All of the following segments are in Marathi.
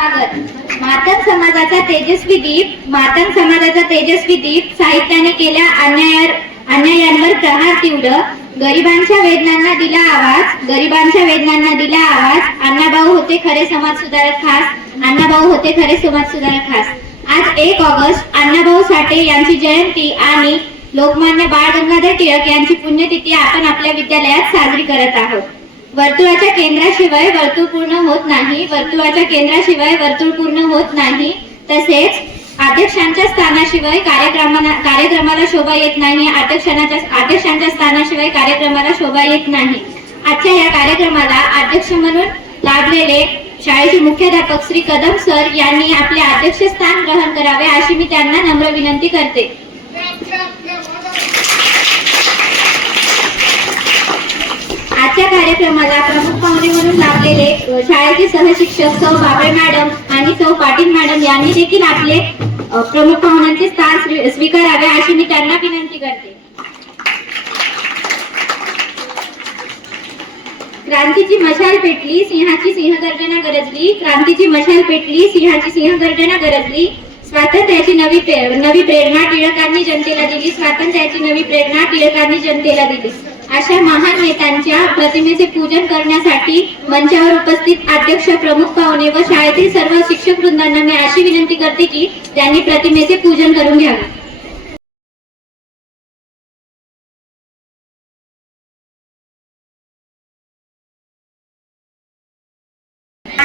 स्वागत. मातंग समाजाचा तेजस्वी दीप साहित्याने केल्या अन्यायांवर प्रहार तीव्र. गरिबांच्या वेदनांना दिला आवाज. अण्णाभाऊ होते खरे समाजसुधारक खास. आज 1 ऑगस्ट अण्णाभाऊ साठे यांची जयंती आणि लोकमान्य बाळ गंगाधर टिळक यांची पुण्यतिथी आपण आपल्या विद्यालयात साजरी करत आहोत. वर्तुळाच्या केंद्राशिवाय वर्तुळ पूर्ण होत नाही. तसेच अध्यक्षांच्या स्थानाशिवाय कार्यक्रमाला शोभा येत नाही. अध्यक्षांच्या स्थानाशिवाय कार्यक्रमाला शोभा येत नाही. आजच्या या कार्यक्रमाला अध्यक्ष म्हणून लाभलेले शाळेचे मुख्याध्यापक श्री कदम सर यांनी आपले अध्यक्षस्थान ग्रहण करावे अशी मी त्यांना नम्र विनंती करते. आजच्या कार्यक्रमाला प्रमुख पाहुणे म्हणून लाभलेले शाळेचे सहशिक्षक सौ बाबळे मॅडम आणि सौ पाटील मॅडम यांनी देखील आपले प्रमुख पाहुण्यांचे स्थान स्वीकारावे अशी मी त्यांना विनंती करते. क्रांतीची मशाल पेटली, सिंहाची सिंहगर्जना गरजली. स्वातंत्र्याची नवी प्रेरणा टिळकांनी जनतेला दिली. अशा महान नेत्यांच्या प्रतिमेचे पूजन करण्यासाठी मंचावर उपस्थित अध्यक्ष, प्रमुख पाहुणे व शाळेतील सर्व शिक्षक वृंदांना मी अशी विनंती करते की त्यांनी प्रतिमेचे पूजन करून घ्यावे.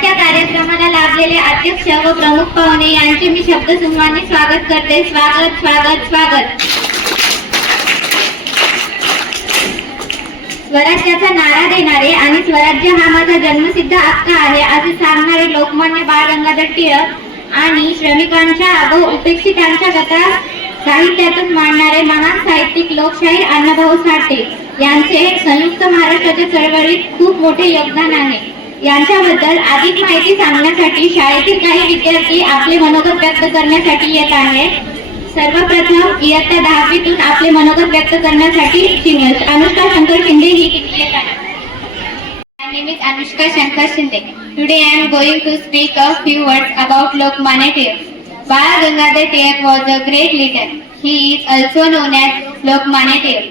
या कार्यक्रमाला लाभलेले अध्यक्ष व प्रमुख पाहुणे यांचे मी शब्दसंवादाने स्वागत करते. स्वागत. स्वराज्याचा नारा देणारे आणि स्वराज्य हा माझा जन्मसिद्ध हक्क आहे असे सांगणारे लोकमान्य बाळ गंगाधर टिळक आणि श्रमिकांच्या व उपेक्षितांच्या कथा साहित्यातून मांडणारे महान साहित्यिक लोकशाहीर अण्णाभाऊ साठे यांचे संयुक्त महाराष्ट्राच्या चळवळीत खूप मोठे योगदान आहे. यांच्याबद्दल अधिक माहिती सांगण्यासाठी शाळेतील काही विद्यार्थी आपले मनोगत व्यक्त करण्यासाठी येत आहेत. सर्वप्रथम इयत्ता 10वीतून आपले मनोगत व्यक्त करण्यासाठी अनुष्का शंकर शिंदे ही येत आहे. My name is Anushka Shankar Shinde. Today I am going to speak a few words about Lokmanya Tilak. Bal Gangadhar Tilak was a great leader. He is also known as Lokmanya Tilak.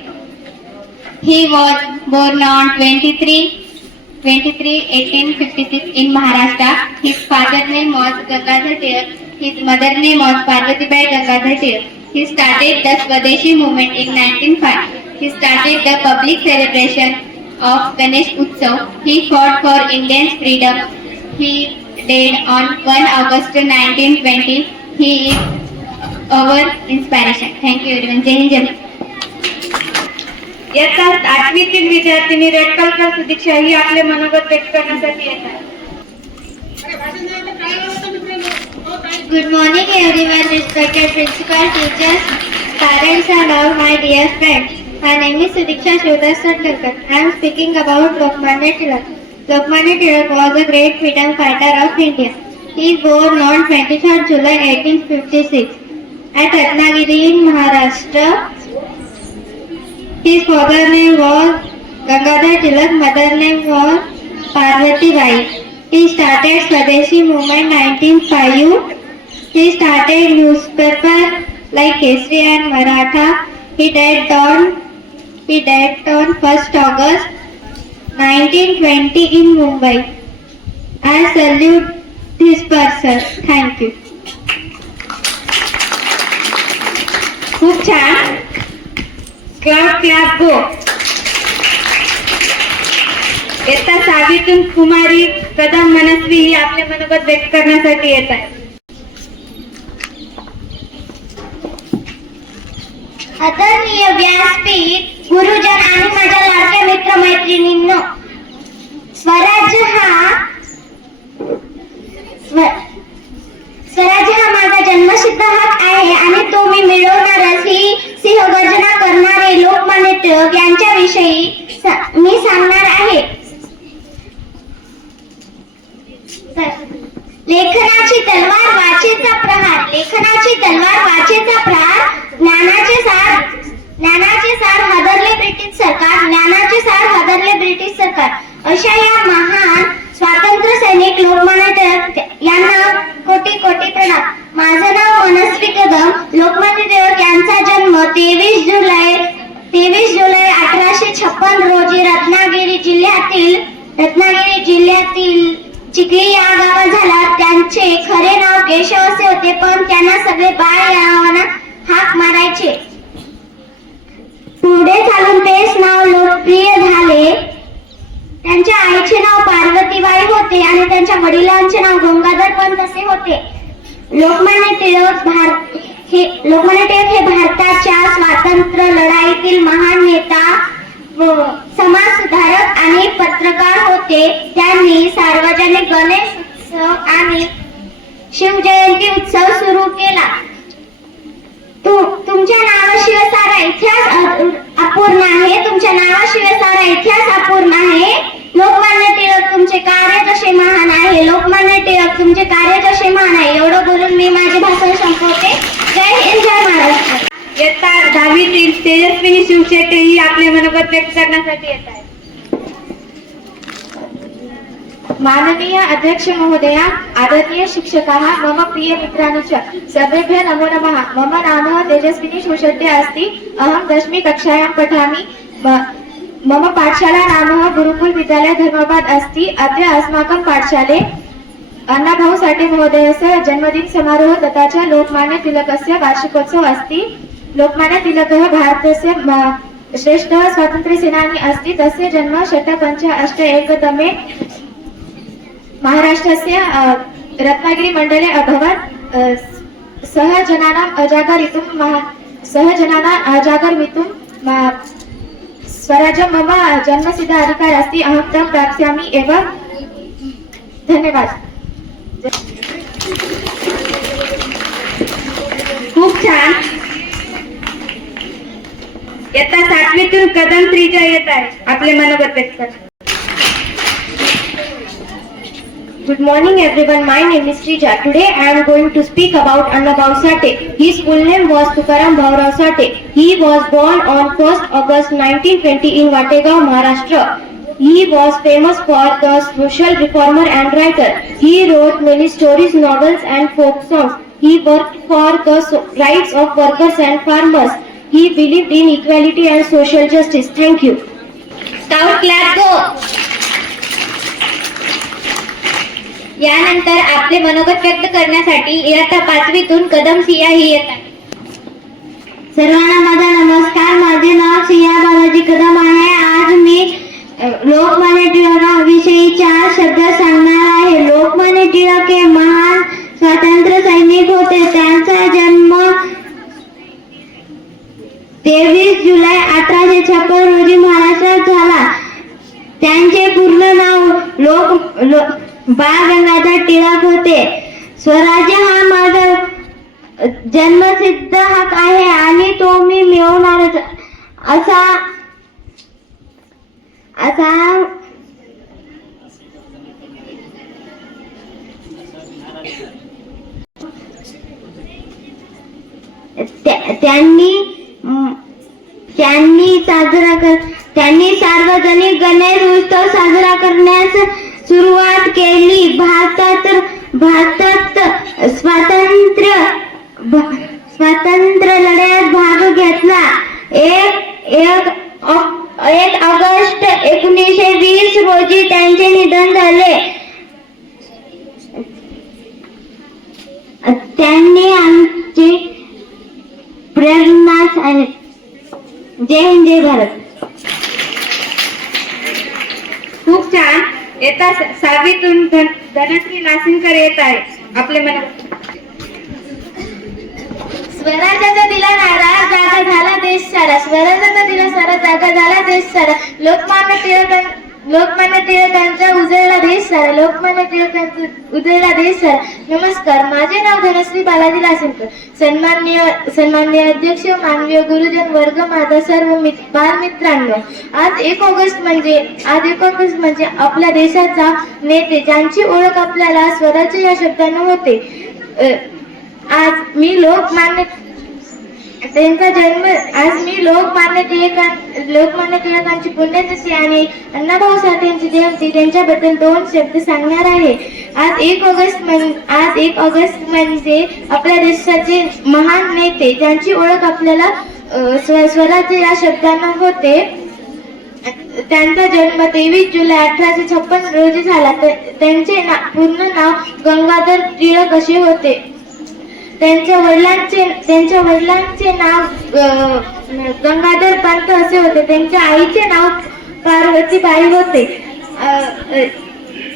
He was born on 23/1856 in Maharashtra. His father's name was Gangadhar Tilak. His mother's name was Parvatibai Gangadhar Tilak. He started the Swadeshi movement in 1905. He started the public celebration of Ganesh Utsav. He fought for Indians' freedom. He died on 1 August 1920. He is our inspiration. Thank you everyone. जय हिंद. इयत्ता 8वीतील विद्यार्थिनी रेडकलकर सुदीक्षा ही आपले मनोगत व्यक्त करण्यासाठी येतात. Good morning everyone, respected principal, teachers, parents and all my dear friends. My name is Sudiksha Shivdas Satkarkar. I am speaking about Lokmanya Tilak. Lokmanya Tilak was a great freedom fighter of India. He was born on 23rd July 1856 at Ratnagiri in Maharashtra. His father's name was Gangadhar Tilak, mother's name was Parvatibai. He started Swadeshi movement 1905. He started newspaper like Kesari and Maratha. He died on 1st August 1920 in Mumbai. I salute this person. Thank you. खूप छान. क्लास गो. इयत्ता 6वीतून कुमारी कदम मनस्वी ही आपले मनोगत व्यक्त करण्यासाठी येत आहे. आदरणीय व्यासपीठ, गुरुजन आणि माझ्या लाडक्या मित्रमैत्रिणींनो, स्वराज्य हा माझा जन्मसिद्ध हक्क आहे आणि तो मी मिळवणारच. ही सिंहगर्जना करणारे लोकमान्य टिळक यांच्याविषयी मी सांगणार आहे. लेखनाची तलवार वाचेचा प्रहार. ज्ञानाचे सार हादरले ब्रिटिश सरकार. अशा या महान स्वातंत्र्य सैनिक लोकमान्य टिळक यांना 1956 रोजी रत्नागिरी जिल्ह्यातील चिखली या गावात झाला. त्यांचे खरे नाव केशव असे होते, पण त्यांना सगळे बाळ या नावाने हाक मारायचे. पुढे चालून तेच नाव लोकप्रिय झाले. त्यांच्या आईचे नाव पार्वतीबाई होते आणि त्यांच्या वडिलांचे नाव गंगाधर पंत असे होते. लोकमान्य टिळक हे भारताच्या स्वातंत्र्य लढाईतील महान नेता व समाज सुधारक आणि पत्रकार होते. त्यांनी सार्वजनिक गणेश उत्सव आणि शिवजयंती उत्सव सुरू केला. तुमच्या नावाशिवाय सारा इतिहास अपूर्ण आहे. तुमच्या नावाशिवाय सारा इतिहास अपूर्ण आहे. लोकमान्य टिळक तुमचे कार्य जसे महान आहे. लोकमान्य टिळक तुमचे कार्य जसे महान आहे. एवढं बोलून मी माझे भाषण संपवते. जय हिंद, जय महाराष्ट्र. इयत्ता 10वीतील तेजस्विनी शिवशेट्टी ही आपले मनोगत व्यक्त करण्यासाठी येत आहे. माननीय अध्यक्ष महोदया, आदरणीय शिक्षकाः, मम प्रिय मित्राणि च सर्वेभ्यः नमो नमः. मम नाम तेजस्विनी शिवशेट्टी अस्ति. अहं 10वी कक्षायां पठामि. मम पाठशाला नाम गुरुकुल विद्यालय धर्माबाद अस्ति. अद्य अस्माकं पाठशाले अण्णाभाऊ साठे महोदयस्य जन्मदिन समारोह तथा च लोकमान्य तिलकस्य वार्षिकोत्सव अस्ति. लोकमान्य तिलकः भारतस्य श्रेष्ठः स्वातन्त्र्यसेनानी अस्ति. तस्य जन्म 1881 महाराष्ट्रस्य रत्नागिरी मण्डले अभवत्. सह जनानाम् अजागरितुं स्वराज्यं मम जन्मसिद्ध अधिकार अस्ति. अहं तं प्राप्स्यामि एव. धन्यवाद. खूप छान. इयत्ता 7वीतून कदम त्रिजा येत आहे. आपले मनोगत व्यक्त करा. Good morning everyone, my name is Srija. Today I am going to speak about Annabhau Sate. His full name was Tukaram Bhaurao Sate. He was born on 1st August 1920 in Wategaon, Maharashtra. He was famous for the social reformer and writer. He wrote many stories, novels and folk songs. He worked for the rights of workers and farmers. He believed in equality and social justice. Thank you. Scout clap go. यानंतर आपले मनोगत व्यक्त करण्यासाठी इयत्ता 5वीतून कदम सिया ही येतात. सर्वांना माझा नमस्कार. माझे नाव सिया बालाजी कदम आहे. आज मी लोकमान्य टिळकांविषयी 4 शब्द सांगणार आहे. लोकमान्य टिळक हे महान स्वातंत्र्य सैनिक होते. त्यांचा जन्म 23 जुलै 1856 रोजी महाराष्ट्रात झाला. त्यांचे पूर्ण नाव बाळ गंगाधर टिळक होते. स्वराज्य हा माझा जन्मसिद्ध हक आहे आणि तो मी मिळवणारच असा त्यांनी सार्वजनिक गणेश उत्सव साजरा करण्यास सुरुवात केली. भारतात स्वातंत्र्य लढ्यात भाग घेतला. 1 ऑगस्ट 1920 रोजी त्यांचे निधन झाले. त्यांनी आमची प्रेरणा आहे. जय हिंद, जय भारत. खूप छान. इयत्ता 6वीतून धनश्री नाशिनकर येत आहे. आपले मनोगत. स्वराज्याचा दिला नारा, जागा झाला देश सारा. स्वराज्याचा दिला सारा, जागा झाला देश सारा. लोकमान्य टिळकांचा उजळला देश सारा. लोकमान्य टिळकांचा उजळला देश सारा. नमस्कार, माझे नाव धनश्री बालाजी नाशिनकर. सन्माननीय अध्यक्ष, माननीय गुरुजन वर्ग, माझा सर्व बालमित्रांनो, आज 1 ऑगस्ट म्हणजे आपल्या देशाचा नेते ज्यांची ओळख आपल्याला स्वराज्य या शब्दाने होते. आज मी लोकमान्य टिळकांची पुण्यतिथी आणि अण्णाभाऊ साठेंची जयंती त्यांच्याबद्दल 2 शब्द सांगणार आहे. आज 1 ऑगस्ट म्हणजे आपल्या देशाचे महान नेते ज्यांची ओळख आपल्याला स्वराज्य या शब्दाने होते. त्यांचा जन्म 23 जुलै 1856 रोजी झाला. त्यांचे पूर्ण नाव गंगाधर टिळक असे होते. त्यांच्या वडिलांचे नाव गंगाधर पंत असे होते. त्यांच्या आईचे नाव पार्वतीबाई होते.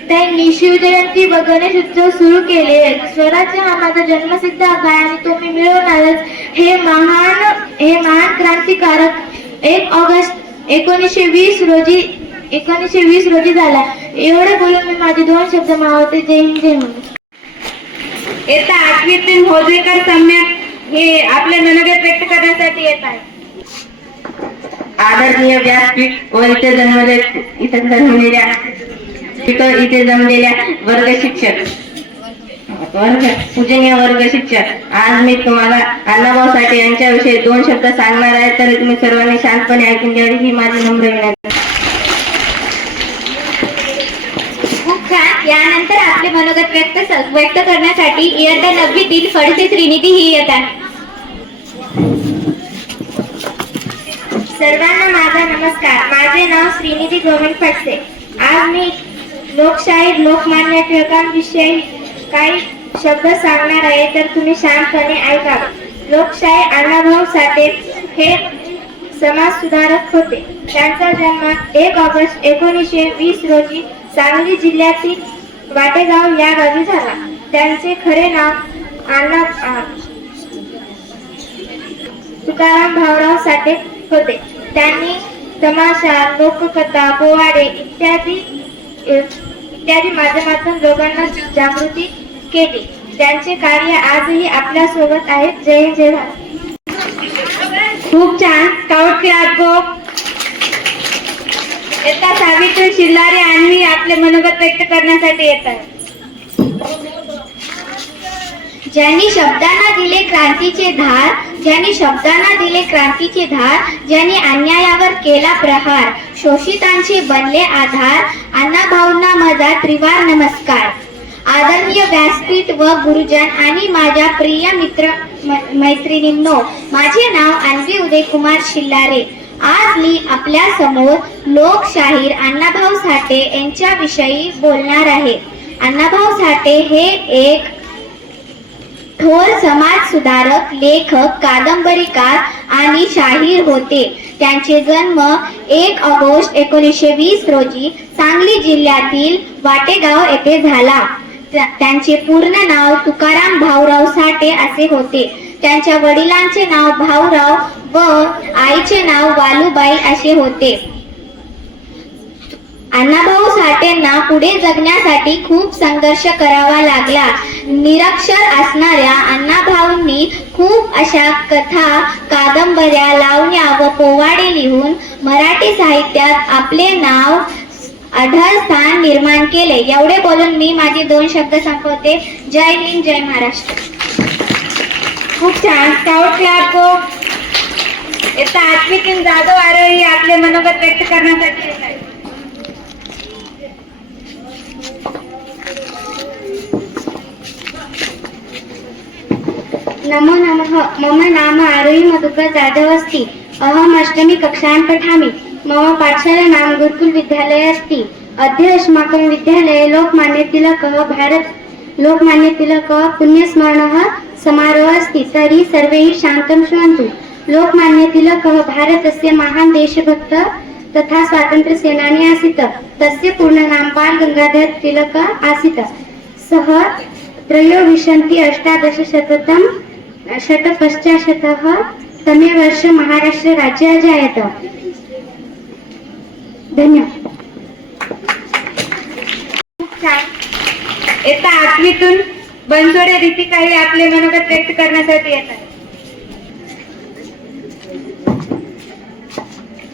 त्यांनी शिवजयंती व गणेश उत्सव सुरू केले. स्वराज्य हा माझा जन्मसिद्ध हक्क आहे आणि तो मी मिळवणारच. हे महान क्रांतिकारक 1 ऑगस्ट 1920 रोजी झाला. एवढे बोलून मी माझे 2 शब्द मावळते. जय हिंद, जय महाराष्ट्र. येत्या 8वीतील होजवेकर सम्यक हे आपले मनोगत व्यक्त करण्यासाठी येत आहे. आदरणीय व्यासपीठ व इथे जमलेल्या पूजनीय वर्ग शिक्षक, आज मी तुम्हाला अण्णाभाऊ साठे यांच्याविषयी 2 शब्द सांगणार आहे. तर तुम्ही सर्वांनी शांतपणे ऐकून घ्यावी ही माझी नम्र विनंती. खूप छान. यानंतर आपले मनोगत व्यक्त करण्यासाठी इयत्ता 9वीतील फडसे श्रीनिधी ही येत आहे. सर्वांना माझा नमस्कार. माझे नाव श्रीनिधी गोविंद फडसे. आज मी लोकशाहीर लोकमान्य टिळकांविषयी काही शब्द सांगणार आहे, तर तुम्ही शांतपणे ऐका. लोकशाही अण्णाभाऊ साठे हे समाज सुधारक होते. त्यांचा जन्म 1 ऑगस्ट 1920 रोजी सांगली जिल्ह्यातील वाटेगाव या गावी झाला. त्यांचे खरे नाव तुकाराम भाऊराव साठे होते. त्यांनी तमाशा, लोककथा, पोवाडे इत्यादी माध्यमातून लोकांना जागृती केली. त्यांचे कार्य आजही आपल्या सोबत आहे. जय हिंद, जय भारत. खूप छान. स्काउट क्लब येत्या 6वीतून शिल्लारे आणि आपले मनोगत व्यक्त करण्यासाठी येत आहे. ज्यांनी शब्दांना दिले क्रांतीचे धार, ज्यांनी अन्यायावर केला प्रहार, शोषितांचे बनले आधार, अण्णाभाऊंना माझा त्रिवार नमस्कार. आदरणीय व्यासपीठ व गुरुजन आणि माझ्या प्रिय मित्र मैत्रिणींनो, माझे नाव अन्वी उदयकुमार शिल्लारे. आज मी आपल्या समोर लोकशाहीर अण्णाभाऊ साठे यांच्याविषयी बोलणार आहे. अण्णाभाऊ साठे हे एक थोर समाज सुधारक, लेखक, कादंबरीकार आणि शाहीर होते. त्यांचे जन्म 1 ऑगस्ट 1920 रोजी सांगली जिल्ह्यातील वाटेगाव येथे झाला. त्यांचे पूर्ण नाव तुकाराम भाऊराव साठे असे होते. त्यांच्या वडिलांचे नाव भाऊराव व आईचे नाव वालुबाई असे होते. अण्णाभाऊ साठेंना पुढे जगण्यासाठी खूप संघर्ष करावा लागला. निरक्षर असणाऱ्या अण्णाभाऊंनी खूप अशा कथा, कादंबऱ्या, लावण्या व पोवाडे लिहून मराठी साहित्यात आपले नाव अढळ स्थान निर्माण केले. एवढे बोलून मी माझे 2 शब्द संपवते. जय हिंद, जय महाराष्ट्र. खूप छान. स्काउट क्लब येत्या 8वीतील जाधव आरोही आपले मनोगत व्यक्त करण्यासाठी येत आहे. नमो नमः. मम नाम आरोही मधुकर जाधव अस्ति. अहम अष्टमी कक्षायां पठामि. मम पाठशाला नाम गुरुकुल विद्यालय अस्ति. अद्य अस्माकं विद्यालये लोकमान्य तिलक पुण्यस्मरणः समारोहः अस्ति. तर्हि सर्वैः शान्तं शृण्वन्तु. लोकमान्य तिलकः भारतस्य महान् देशभक्त तथा स्वातंत्र्य सेनानी आसीत्. तस्य पूर्ण नाम बाल गंगाधर तिलक आसीत्. सः त्रयोविंशति-अष्टादशशततः तमे वर्षे महाराष्ट्र राज्य अजायत. धन्यवाद. छान. येत्या 8वीतून बनसोडे रितिका हे आपले मनोगत व्यक्त करण्यासाठी येत आहे.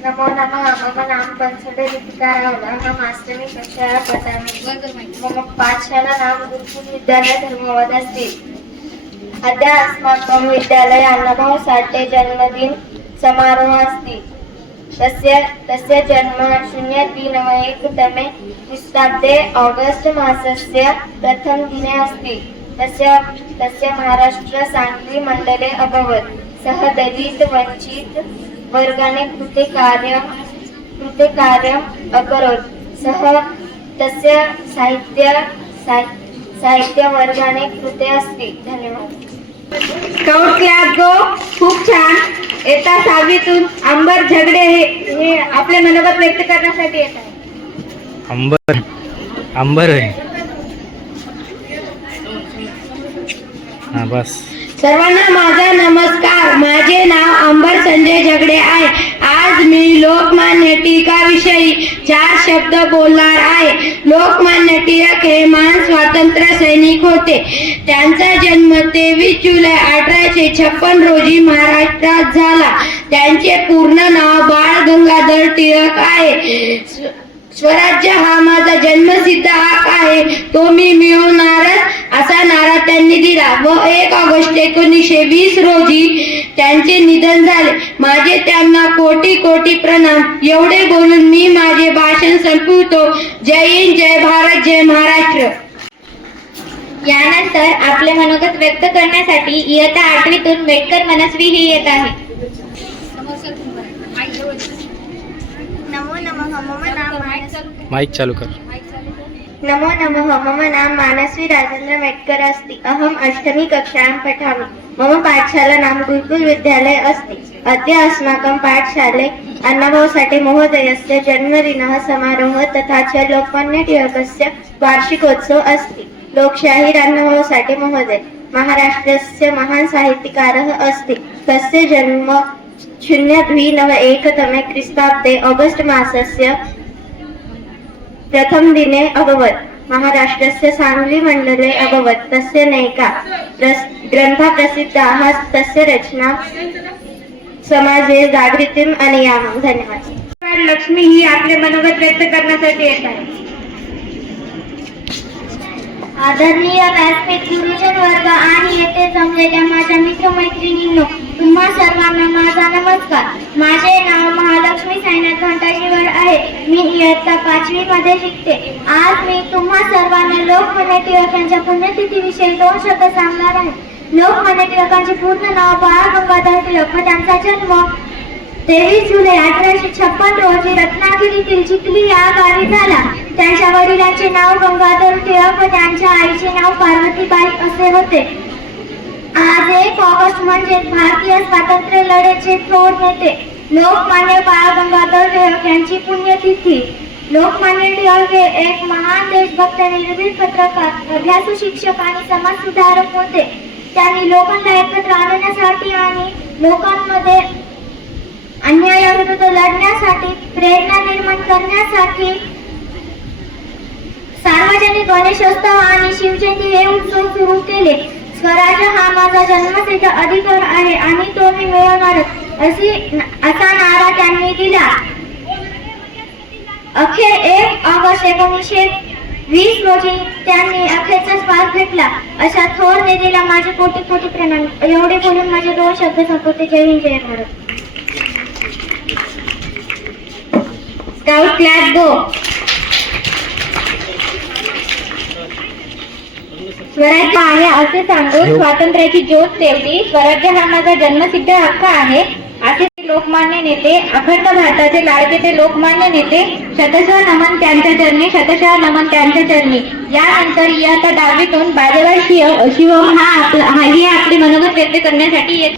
नमो नमः. मम नाम बनसोडे रितिका रावला. अहम अष्टमी कक्षायां पठामि. मम पाठशाला नाम गुरुकुल विद्यालय धर्मवद अस्ति. अद्य अस्माकं विद्यालये अण्णाभाऊ साठे जन्मदिन समारोहः अस्ति. तस्य जन्म 031 तमे ख्रीष्टाब्दे ऑगस्ट मासस्य प्रथम दिने अस्ति. तस्य महाराष्ट्र सांगली मंडले अभवत्. सः दलित वंचित वर्गाने कृते कार्य कृतिकार्यम् अकरोत् सः तस्य साहित्यवर्गाने कृते अस्ति. धन्यवाद. स्काउट क्लास गो. खूप छान. येता 6वीतून अंबर झगडे हे आपले मनोगत व्यक्त करण्यासाठी येत आहे. अंबर आहे. हा बस. सर्वांना माझा नमस्कार. माझे नाव अंबर संजय झगडे आहे. आज मी लोकमान्य टिळकाविषयी 4 शब्द बोलणार आहे. लोकमान्य टिळक हे महान स्वातंत्र्य सैनिक होते. त्यांचा जन्म 23 जुलै 1856 रोजी महाराष्ट्रात झाला. त्यांचे पूर्ण नाव बाळ गंगाधर टिळक आहे. स्वराज्य हा माझा जन्मसिद्ध हक्क आहे, तो मी मिळवणारच असा नारा त्यांनी दिला व 1 ऑगस्ट 1920 रोजी त्यांचे निधन झाले. माझे त्यांना कोटी कोटी प्रणाम. एवढे बोलून मी माझे भाषण संपवतो. जय हिंद, जय भारत, जय महाराष्ट्र. यानंतर आपले मनोगत व्यक्त करण्यासाठी इयत्ता 8वीतून मेटकर मनस्वी ही येत आहे. नमो नमः. मम नाम माईक चालू कर. नमो नमः. मम नाम मानसी राजेंद्र मेटकर अस्ति. अहम 8मी कक्षायां पठामि. मम पाठशाला नाम गुरुकुल विद्यालय अस्ति. अद्य अस्माकं पाठशाले अण्णाभाऊ साठे महोदयस्य जन्मदिनः समारोहः तथा च लोकमान्य टिळकस्य वार्षिकोत्सव अस्ति. लोकशाहीर अण्णाभाऊ साठे महोदय महाराष्ट्रस्य महान् साहित्यकारः अस्ति. तस्य जन्म 0291 तमे ख्रीस्ताब्दे ऑगस्ट मासस्य प्रथम दिने अभवत्. महाराष्ट्रस्य सांगली मंडले अभवत्. तस्य नैका ग्रंथा प्रसिद्धाः. तस्य रचना समाजे जागृतीम् आनयामः. धन्यवाद. लक्ष्मी ही आपले मनोगत व्यक्त करण्यासाठी येत आहे. आदरणीय व्यासपीठ, गुरुजन वर्ग आणि येथे जमलेल्या माझ्या मित्रमैत्रिणींनो, तुम्हा सर्वांना माझा नमस्कार. माझे नाव महालक्ष्मी साईनाथ घंटाशीवर आहे. मी इयत्ता 5वी मध्ये शिकते. आज मी तुम्हा सर्वांना लोकमान्य टिळक यांच्या पुण्यतिथीविषयी 2 शब्द सांगणार आहे. लोकमान्य टिळकांचे पूर्ण नाव बाळ गंगाधर टिळक व त्यांचा जन्म 23 जुलै 1856 रोजी रत्नागिरीतील चिखली या गावी झाला. त्यांच्या वडिलांचे नाव गंगाधर टिळक व त्यांच्या आईचे नाव पार्वतीबाई असे होते. आज 1 ऑगस्ट म्हणजे भारतीय स्वातंत्र्य लढ्याचे थोर नेते लोकमान्य बाळ गंगाधर टिळक यांची पुण्यतिथी. लोकमान्य टिळक हे एक महान देशभक्त, निर्भीड पत्रकार, अभ्यासू शिक्षक आणि समाजसुधारक होते. त्यांनी लोकांना एकत्र आणण्यासाठी आणि लोकांमध्ये अन्यायाविरुद्ध लढण्यासाठी प्रेरणा निर्माण करण्यासाठी सार्वजनिक गणेशोत्सव आणि शिवजयंती हे उत्सव सुरू केले. स्वराज्य हा माझा जन्मसिद्ध अधिकार आहे आणि तो मी मिळवणारच असा नारा त्यांनी दिला. अखेर 1 ऑगस्ट 1920 रोजी त्यांनी अखेरचा श्वास घेतला. अशा थोर नेत्याला माझे कोटी कोटी प्रणाम. एवढे बोलून माझे 2 शब्द संपवते. जय हिंद, जय भारत. स्काउट क्लास गो. स्वराज्य आहे असे सांगून स्वातंत्र्याची ज्योत तेवली. स्वराज्य हा माझा जन्मसिद्ध हक्क आहे असे लोकमान्य नेते, अखंड भारताचे लाडके ते लोकमान्य नेते, शतशः नमन त्यांच्या चरणी, शतशः नमन त्यांच्या चरणी. यानंतर इयत्ता 10वीतून बाजेवाड शिवम ही आपली मनोगत व्यक्त करण्यासाठी येत.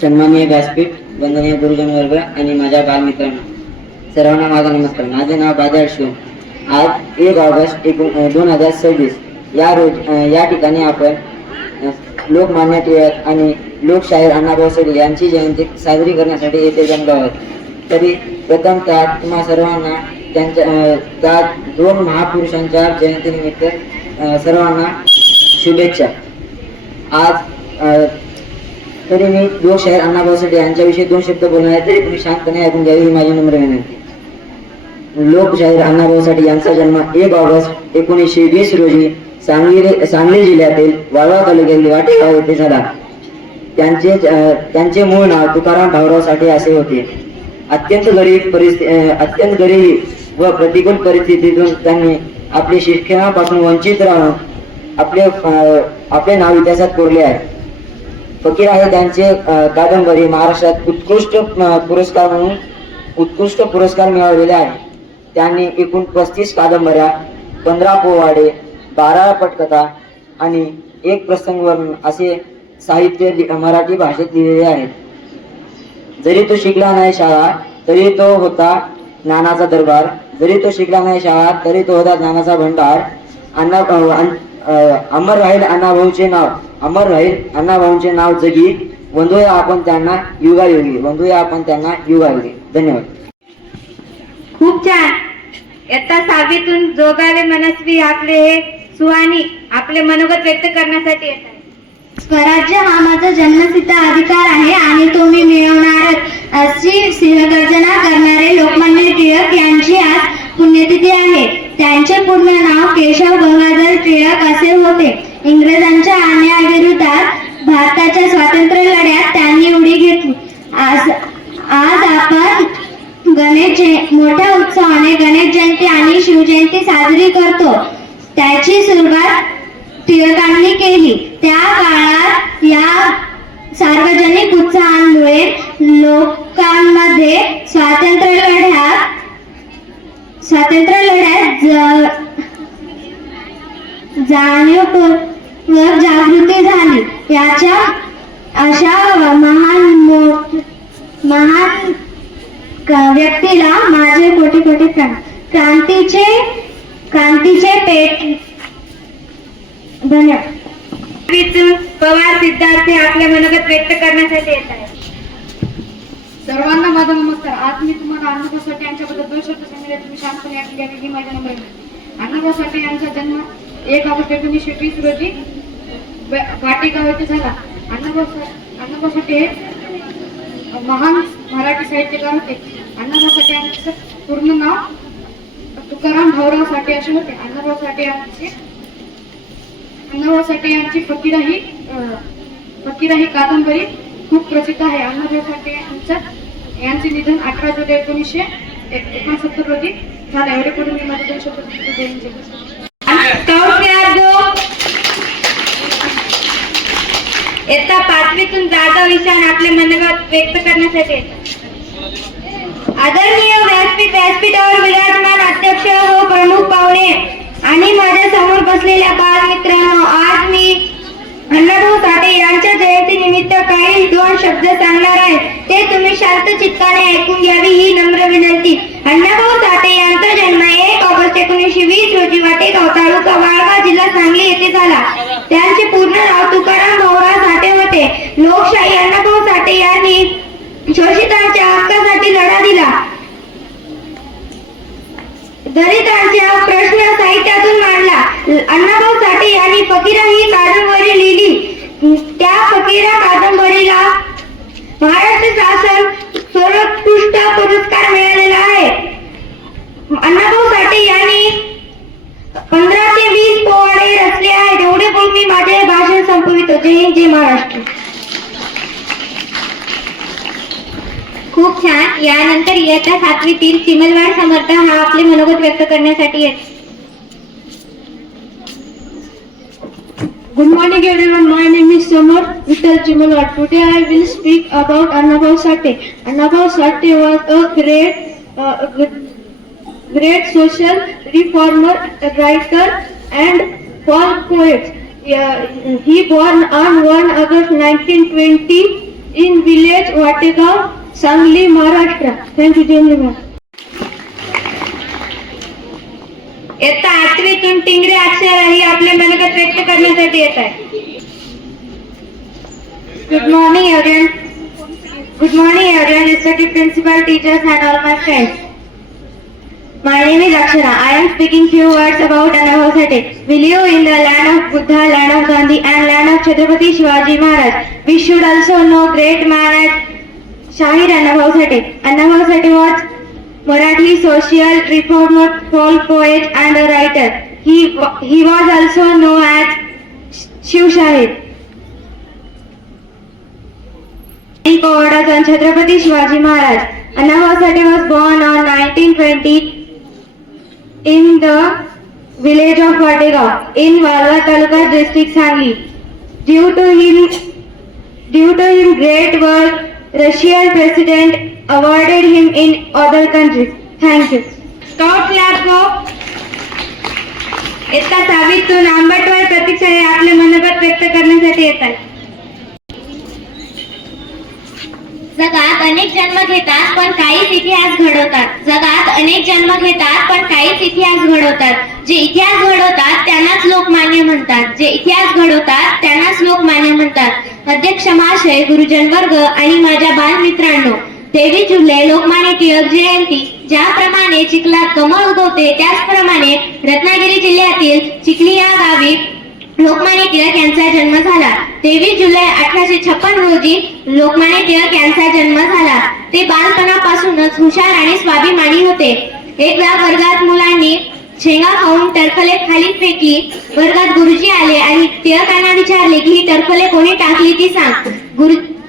सन्माननीय व्यासपीठ, वंदनीय गुरुजन वर्ग आणि माझ्या बालमित्रांनो, सर्वांना माझा नमस्कार. माझे नाव बाजेवाड शिवम. आज 1 ऑगस्ट 2026 या ठिकाणी आपण लोकमान्य टिळक आणि लोकशाहीर अण्णाभाऊ साठे यांची जयंती साजरी करण्यासाठी येथे जमलो आहोत. तरी प्रथमतः तुम्हा सर्वांना त्या 2 महापुरुषांच्या जयंतीनिमित्त सर्वांना शुभेच्छा. आज तरी मी लोकशाहीर अण्णाभाऊ साठे यांच्याविषयी 2 शब्द बोलणार आहे, तरी तुम्ही शांतपणे ऐकून घ्यावी ही माझी नम्र विनंती. लोकशाहीर अण्णाभाऊ साठे यांचा जन्म 1 ऑगस्ट 1920 रोजी सांगली जिल्ह्यातील वाळवा तालुक्यातील वाटेगाव येथे झाला. त्यांचे मूळ नाव तुकाराम भाऊराव साठे असे होते. अत्यंत गरीब व प्रतिकूल परिस्थितीतून त्यांनी आपले शिक्षणापासून वंचित राहून आपले नाव इतिहासात कोरले आहे. फकीर आहे त्यांचे कादंबरी महाराष्ट्रात उत्कृष्ट पुरस्कार म्हणून उत्कृष्ट पुरस्कार मिळवलेले आहे. त्यांनी एकूण 35 कादंबऱ्या, 15 पोवाडे, 12 पटकथा आणि 1 प्रसंगवर्णन असे साहित्य मराठी भाषेत लिहिलेले आहे. जरी तो शिकला नाही शाळा तरी तो होता ज्ञानाचा दरबार, जरी तो शिकला नाही शाळा तरी तो होता ज्ञानाचा भंडार. अमर राहील अण्णाभाऊचे नाव, अमर राहील अण्णाभाऊंचे नाव जगी, वंदूया आपण त्यांना युगायुगी, वंदूया आपण त्यांना युगायुगी. धन्यवाद. खूप छान. इयत्ता 6वीतून जोगावे मनस्वी आपले हे सुहानी आपले मनोगत व्यक्त करण्यासाठी येत आहे. स्वराज्य हा माझा जन्मसिद्ध अधिकार आहे आणि तो मी मिळवणारच अशी सिंहगर्जना करणारे लोकमान्य टिळक यांची आज पुण्यतिथी आहे. त्यांचे पूर्ण नाव केशव गंगाधर टिळक असे होते. इंग्रजांच्या अन्यायाविरोधात भारताच्या स्वातंत्र्य लढ्यात त्यांनी उडी घेतली. आज आपण मोठ्या उत्सवाने गणेश जयंती आणि शिवजयंती साजरी करतो. त्याची सुरुवात टिळकांनी केली. त्या काळात या सार्वजनिक उत्सवांमुळे लोकांमध्ये स्वातंत्र्य लढ्यात जाणीवपूर्वक जागृती झाली. याच्या अशा महान व्यक्तीला माझे कोटी कोटी प्रणाम. क्रांतीचे पेट. धन्यवाद. पवार सिद्धार्थी आपले मनोगत व्यक्त करण्यासाठी येत आहे. सर्वांना माझा नमस्कार. आज मी तुम्हाला अण्णाभाऊ साठे यांच्याबद्दल 2 शब्द सांगितले. तुम्ही शांतपणे ऐकून घ्यावे ही माझ्या नम्र विनंती. अण्णाभाऊ साठे यांचा जन्म 1 ऑगस्ट 1920 रोजी वाटेगाव येथे झाला. अण्णाभाऊ साठे हे महान मराठी साहित्यकार होते. अण्णाभाऊ साठे यांचे पूर्ण नाव तुकाराम भाऊराव साठे असे होते. अण्णाभाऊ साठे यांची फकीरा ही कादंबरी खूप प्रसिद्ध आहे. अण्णाभाऊ साठे यांचे निधन 18 जुलै 1969 रोजी झाले. एवढे करून मी माझे 2 शब्द इयत्ता 5वीतून जाधव ईशान आपले मनोगत व्यक्त करण्यासाठी येत आहे. आदरणीय व्यासपीठावर विराजमान अध्यक्ष व प्रमुख पाहुणे आणि माझ्या समोर बसलेल्या बालमित्रांनो, आज मी अण्णाभाऊ साठे यांच्या जयंती निमित्त काही 2 शब्द सांगणार आहे. ते तुम्ही शांत चित्ताने ऐकून घ्यावी ही नम्र विनंती. अण्णाभाऊ साठे यांचा जन्म 1 ऑगस्ट 1920 रोजी वाटेगाव तालुका वाळवा जिल्हा सांगली येथे झाला. त्यांचे पूर्ण नाव तुकाराम भाऊराव साठे होते. लोकशाही अण्णाभाऊ साठे यांनी शोषितांच्या हक्कासाठी लढा दिला. दलितांचा प्रश्न साहित्यातून मांडला. अण्णाभाऊ साठे यांनी फकीरा ही कादंबरी लिहिली. त्या फकीरा कादंबरीला महाराष्ट्र शासन सर्वोत्कृष्ट पुरस्कार मिळालेला आहे. अण्णाभाऊ साठे यांनी 15 ते 20 पोवाडे रचले आहेत. एवढे बोलून मी माझे भाषण संपवितो. जय हिंद, जय महाराष्ट्र. खूप छान. यानंतर इयत्ता 7वीतील चिमलवाड समर्थ हा आपले मनोगत व्यक्त करण्यासाठी येत. Good morning everyone, my name is Samar Vittal Chimalwad. Today I will speak about Annabhau Sathe. Annabhau Sathe was a great social reformer, writer and folk poet. He born on 1 August 1920 in village Wategaon, Sangli, Maharashtra. Thank you, gentlemen. इयत्ता 8वीतून टिंगरे अक्षर ही आपले मनोगत व्यक्त करण्यासाठी येत आहे. Good morning everyone, respected principal, teachers and all my friends. My name is Akshara. I am speaking few words about Annabhau Sathe. We live in the land of Buddha, land of Gandhi and land of Chhatrapati Shivaji Maharaj. We should also know great man as Shahid Annabhau Sathe. Annabhau Sathe was Marathi social reformer, folk poet and a writer. He was also known as Shiv Shahid. Povadas on Chhatrapati Shivaji Maharaj. Annabhau Sathe was born on 1920 in the village of Wategaon in Walwa Taluka district, Sangli. Due to his great work, Russian President awarded him in other countries. Thank you. Stop clap go. इतका सावितून आंबटवार प्रतीक्षा हे आपले मनोगत व्यक्त करण्यासाठी येत आहेत. जगात अनेक जन्म घेतात पण काहीच इतिहास घडवतात. जगात अनेक जन्म घेतात पण काहीच इतिहास घडवतात. जे इतिहास घडवतात त्यांनाच लोकमान्य म्हणतात. जे इतिहास घडवतात त्यांनाच लोकमान्य म्हणतात. अध्यक्ष महाशय, गुरुजन वर्ग आणि माझ्या बालमित्रांनो, 23 जुलै लोकमान्य टिळक जयंती. ज्याप्रमाणे चिखलात कमळ उगवते त्याचप्रमाणे रत्नागिरी जिल्ह्यातील चिखली या गावी लोकमान्य टिळक यांचा जन्म झाला. 23 जुलै 1856 रोजी लोकमान्य टिळक यांचा जन्म झाला. ते बालपणापासूनच हुशार आणि स्वाभिमानी होते. एकदा वर्गात मुलांनी शेंगा खाऊन टरफले खाली फेकली. वर्गात गुरुजी आले आणि टिळकांना विचारले की ही टरफले कोणी टाकली ती सांग.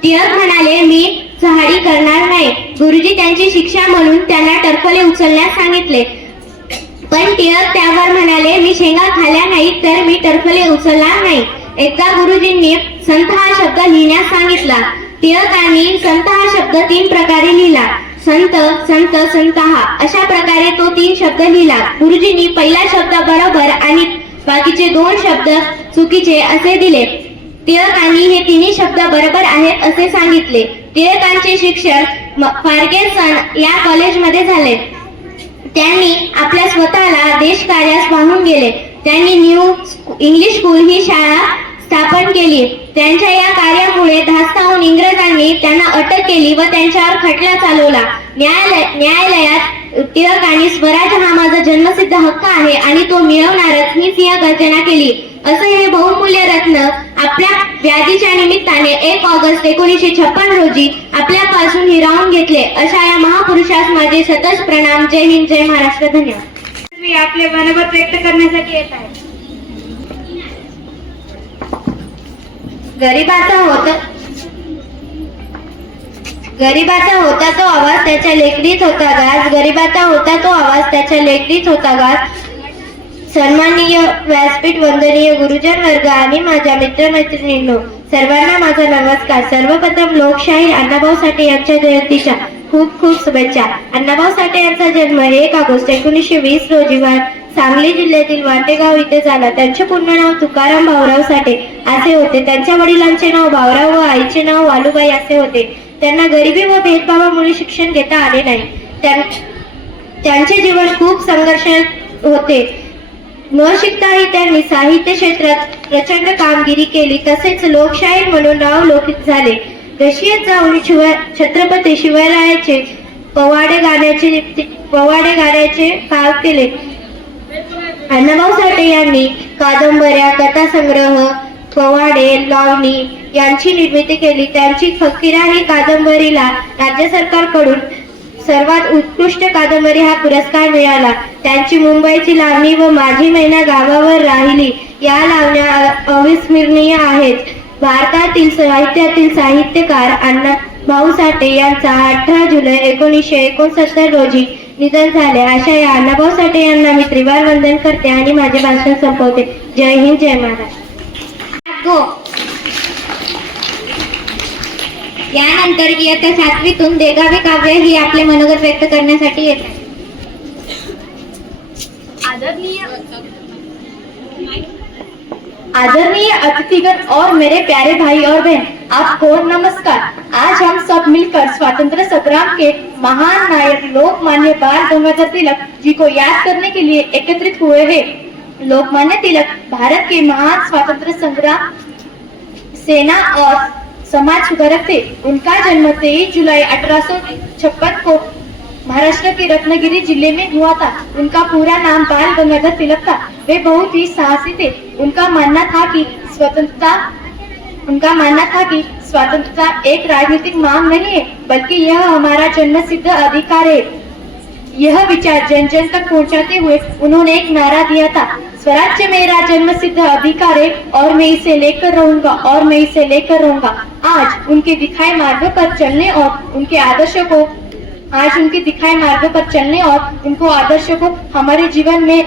टिळक म्हणाले, मी चहाडी करणार नाही. गुरुजी त्यांची शिक्षा म्हणून त्यांना टरफले उचलण्यास सांगितले. पण टिळक त्यावर म्हणाले, मी शेंगा खाल्ल्या नाहीत तर मी टरफले उचलणार नाही. एकदा गुरुजींनी संत हा शब्द लिहिण्यास सांगितला. टिळकांनी संत हा शब्द 3 प्रकारे लिहिला. संत, संत, संतहा अशा प्रकारे तो 3 शब्द लिहिला. गुरुजींनी पहिला शब्द बरोबर आणि बाकीचे 2 शब्द चुकीचे असे दिले. टिळकांनी हे 3 शब्द बरोबर आहेत असे सांगितले. टिळकांचे शिक्षण फार्गेसन या कॉलेजमध्ये झाले. त्यांनी आपल्या स्वतःला देशकार्यास वाहून गेले. त्यांनी न्यू इंग्लिश स्कूल ही शाळा स्थापन केली. त्यांच्या या कार्यामुळे धास्तावून इंग्रजांनी त्यांना अटक केली व त्यांच्यावर खटला चालवला. न्यायालयात टिळकांनी स्वराज्य हा माझा जन्मसिद्ध हक्क आहे आणि तो मिळवणारच ही सिंहगर्जना केली. असं हे बहुमूल्य रत्न आपल्या व्याधीच्या निमित्ताने 1 ऑगस्ट 1956 रोजी आपल्यापासून हिरावून घेतले. अशा या महापुरुषास माझे सतत प्रणाम. जय हिंद, जय महाराष्ट्र. धन्यवाद. मी आपले मनोगत व्यक्त करण्यासाठी येत आहे. गरीबाचा होता तो आवाज त्याच्या लेकडीत होता गाज. गरीबाचा होता तो आवाज त्याच्या लेकडीत होता गाज. सन्माननीय व्यासपीठ, वंदनीय गुरुजन वर्ग आणि माझ्या मित्रमैत्रिणींनो, सर्वांना माझा नमस्कार. सर्वप्रथम लोकशाहीर अण्णाभाऊ साठे यांच्या जयंतीच्या खूप खूप शुभेच्छा. अण्णाभाऊ साठे यांचा जन्म 1 ऑगस्ट 1920 रोजी सांगली जिल्ह्यातील वाटेगाव इथे झाला. त्यांचे पूर्ण नाव तुकाराम भाऊराव साठे असे होते. त्यांच्या वडिलांचे नाव भाऊराव व आईचे नाव वालुबाई असे होते. त्यांना गरिबी व भेदभावामुळे शिक्षण घेता आले नाही. त्यांचे जीवन खूप संघर्ष होते. न शिकताही त्यांनी साहित्य क्षेत्रात प्रचंड कामगिरी केली. तसेच लोकशाहीर म्हणून नाव लौकिक झाले. रशियात जाऊन छत्रपती शिवरायांचे पोवाडे गाण्याचे काम केले. अण्णाभाऊ साठे यांनी कादंबऱ्या, कथासंग्रह, पोवाडे, लावणी यांची निर्मिती केली. त्यांची फकीरा ही कादंबरीला राज्य सरकारकडून सर्वात उत्कृष्ट कादंबरी हा पुरस्कार मिळाला. त्यांची मुंबईची लावणी व माझी मैना गावावर राहिली या लावण्या अविस्मरणीय आहेत. भारतातील साहित्यातील साहित्यकार अण्णाभाऊ साठे यांचा 18 जुलै 1969 रोजी निधन झाले. अशा या अण्णाभाऊ साठे यांना मी त्रिवार वंदन करते आणि माझे भाषण संपवते. जय हिंद, जय महाराष्ट्र. यानंतर इयत्ता 7वीतून देगावे काव्य ही आपले मनोगत व्यक्त करण्यासाठी येत आहे. आदरणीय अतिथिगण और मेरे प्यारे भाई और बहन, आपको नमस्कार. आज हम सब मिलकर स्वतंत्र संग्राम के महान नायक लोकमान्य बाल गंगाधर तिलक जी को याद करने के लिए एकत्रित हुए हैं. लोकमान्य तिलक भारत के महान स्वतंत्र संग्राम सेना और समाज सुधारक थे. उनका जन्म 23 जुलाई 1856 को महाराष्ट्र के रत्नागिरी जिले में हुआ था. उनका पूरा नाम बाल गंगाधर तिलक था. वे बहुत ही साहसी थे. उनका मानना था कि स्वतंत्रता एक राजनीतिक मांग नहीं है, बल्कि यह हमारा जन्मसिद्ध अधिकार है. यह विचार जन जन तक पहुंचाते हुए उन्होंने एक नारा दिया था, स्वराज्य मेरा जन्मसिद्ध अधिकार है और मैं इसे लेकर रहूंगा और मैं इसे लेकर रहूंगा. आज उनके दिखाए मार्ग पर चलने और उनके आदर्शों को हमारे जीवन में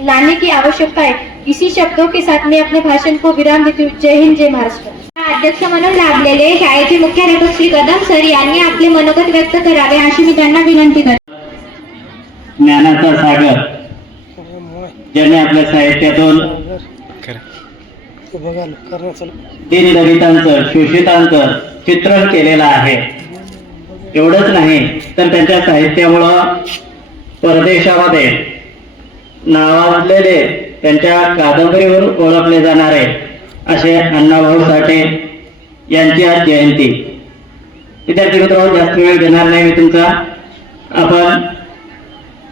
लाने की आवश्यकता है. इसी शब्दों के साथ मैं अपने भाषण को विराम देती हूँ. जय हिंद, जय महाराष्ट्र. अध्यक्ष म्हणून लाभलेले शाळेचे मुख्याध्यापक श्री कदम सर यांनी आपले मनोगत व्यक्त करावे अशी मी त्यांना विनंती करते. ज्ञानाचा सागर ज्याने आपल्या साहित्यातून दीनदलितांचं शोषितांचं चित्रण केलेलं आहे. एवढंच नाही तर त्यांच्या साहित्यामुळं परदेशामध्ये नावाजलेले त्यांच्या कादंबरीवर ओळखले जाणारे असे अण्णाभाऊ साठे यांची आज जयंती. विद्यार्थी मित्रांनो, जास्त वेळ घेणार नाही मी तुमचा. आपण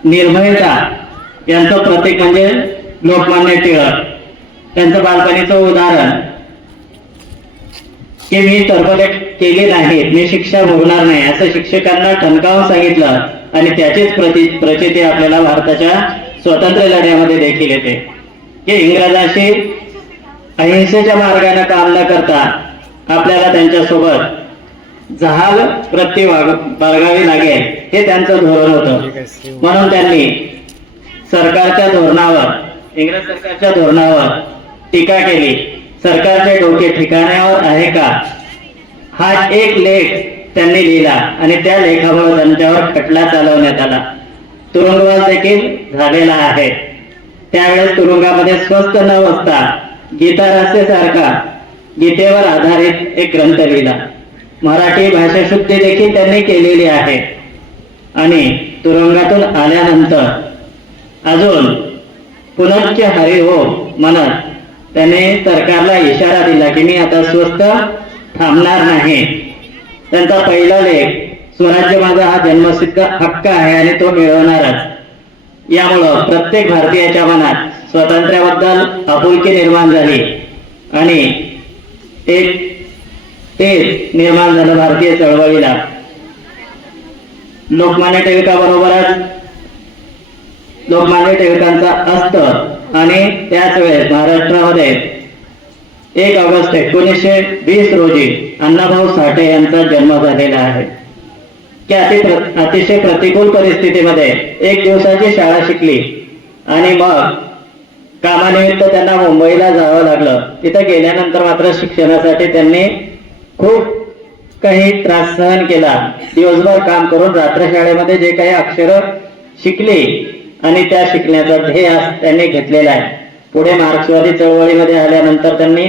निर्भयता यांचं प्रतीक म्हणजे लोकमान्य टिळक, त्यांचं बालपणीचं उदाहरण की मी तरबेज केली नाही, मी शिक्षा भोगणार नाही असं शिक्षकांना ठणकावून सांगितलं आणि त्याचीच प्रचिती आपल्याला भारताच्या स्वातंत्र्य लढ्यामध्ये देखील येते की इंग्रजांशी अहिंसेच्या मार्गाने काम न करता आपल्याला त्यांच्यासोबत जहाल प्रति बाळगावी लागेल हे त्यांचं धोरण होतं. म्हणून त्यांनी सरकारच्या धोरणावर, इंग्रज सरकारच्या धोरणावर टीका केली. सरकारचे डोके ठिकाणावर आहे का हा एक लेख त्यांनी लिहिला आणि त्या लेखावर त्यांच्यावर खटला चालवण्यात आला. तुरुंगवास देखील झालेला आहे. त्यावेळेस तुरुंगामध्ये स्वस्थ न बसता गीता रहस्यसारखा गीतेवर आधारित एक ग्रंथ लिहिला. मराठी भाषा शुद्धी देखील त्यांनी केलेली आहे. आणि तुरुंगातून आल्यानंतर अजून पुनश्च हरी हो म्हणत त्याने सरकारला इशारा दिला की मी आता स्वस्थ थांबणार नाही. त्यांचा पहिला लेख स्वराज्य माझा हा जन्मसिद्ध हक्क आहे आणि तो मिळवणारच. यामुळं प्रत्येक भारतीयाच्या मनात स्वातंत्र्याबद्दल आपुलकी निर्माण झाली आणि तेच निर्माण झालं भारतीय चळवळीला. लोकमान्य टिळकांचा अस्त आणि त्याच वेळेस महाराष्ट्रामध्ये 1 ऑगस्ट 1920 रोजी अण्णाभाऊ साठे यांचा जन्म झालेला आहे. की अतिशय प्रतिकूल परिस्थितीमध्ये 1 दिवसाची शाळा शिकली आणि मग कामानिमित्त त्यांना मुंबईला जावं लागलं. तिथं गेल्यानंतर मात्र शिक्षणासाठी त्यांनी खूप काही त्रास सहन केला. दिवसभर काम करून रात्र शाळेमध्ये जे काही अक्षरं शिकली आणि त्या शिकण्याचा ध्येय त्यांनी घेतलेला आहे. पुढे मार्क्सवादी चळवळीमध्ये आल्यानंतर त्यांनी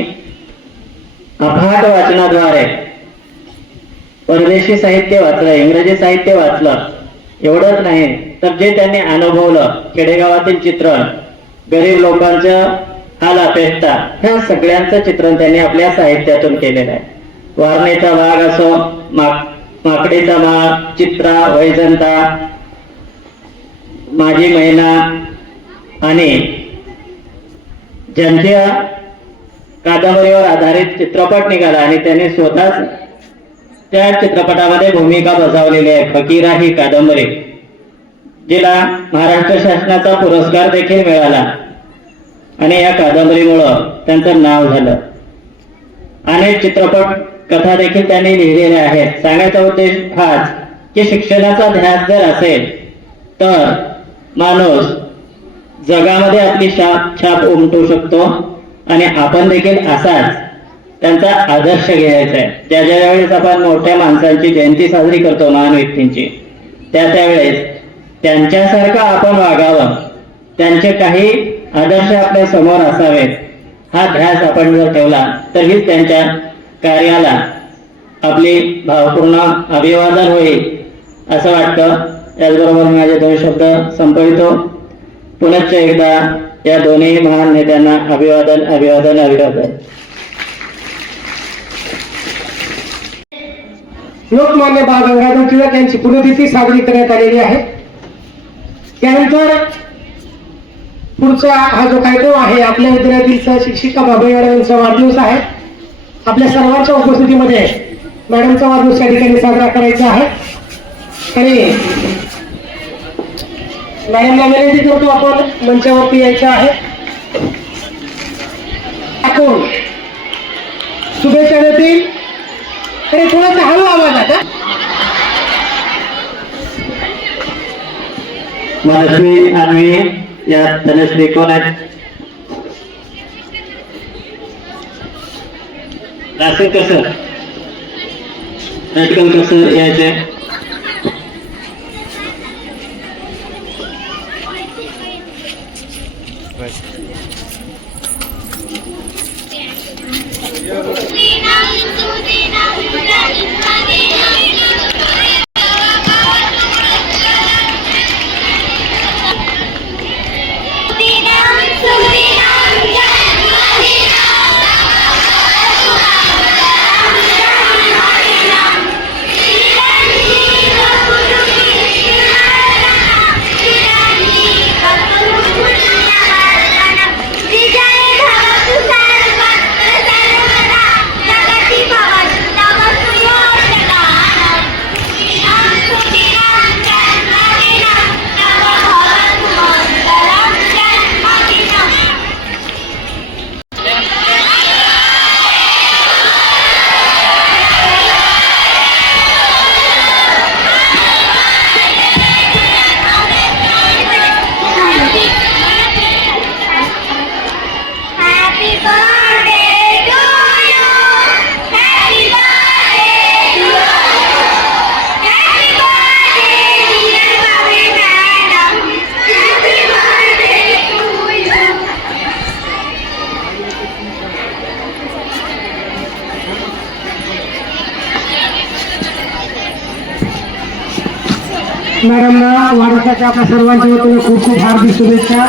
अफाट वाचनाद्वारे परदेशी साहित्य वाचलं, इंग्रजी साहित्य वाचलं. एवढंच नाही तर जे त्यांनी अनुभवलं, खेडेगावातील चित्रण, गरीब लोकांचं हाल अपेष्टा, ह्या सगळ्यांचं चित्रण त्यांनी आपल्या साहित्यातून केलेलं आहे. वारणेचा वाघ असो, माकडीचा माळ, चित्रा, वैजंता, माझी मैना आणि ज्यांच्या कादंबरीवर आधारित चित्रपट निघाला आणि त्याने स्वतःच त्या चित्रपटामध्ये भूमिका बजावलेली आहे. फकीरा ही कादंबरी जिला महाराष्ट्र शासनाचा पुरस्कार देखील मिळाला आणि या कादंबरीमुळं त्यांचं नाव झालं. अनेक चित्रपट कथा देखील त्यांनी लिहिलेल्या आहेत. सांगायचा उद्देश हाच की शिक्षणाचा ध्यास जर असेल तर माणूस जगामध्ये आपली छाप उमटू शकतो आणि आपण देखील असाच त्यांचा आदर्श घ्यायचा आहे. ज्या वेळेस आपण मोठ्या माणसांची जयंती साजरी करतो, महान व्यक्तींची, त्यावेळेस त्यांच्यासारखं आपण वागावं, त्यांचे काही आदर्श आपल्या समोर असावेत हा ध्यास आपण जर ठेवला तर हीच त्यांच्या कार्याला आपली भावपूर्ण अभिवादन होईल असं वाटतं. त्याचबरोबर माझे 2 शब्द संपवितो. पुनश्च एकदा या दोन्ही महान नेत्यांना अभिवादन अभिवादन अभिवादन. लोकमान्य बाळ गंगाधर टिळक यांची पुण्यतिथी साजरी करण्यात आलेली आहे. त्यानंतर पुढचा हा जो कार्यक्रम आहे आपल्या विद्यालयातील शिक्षिका बाबा यांचा वाढदिवस आहे. आपल्या सर्वांच्या उपस्थितीमध्ये मॅडमचा वाढदिवस या ठिकाणी साजरा करायचा आहे आणि मॅडमला विनंती करतो आपण मंचावरती यायचं आहे. आपण शुभेच्छा देतील. अरे थोडासा हळू आवाज आता. मनस्वी अन्वी या धनश्री कोण आहेत? रासेकर सर, रटकणकर सर यायचे. बस. मॅडमना वाढदिवसाच्या आपल्या सर्वांच्या वतीने खूप खूप हार्दिक शुभेच्छा.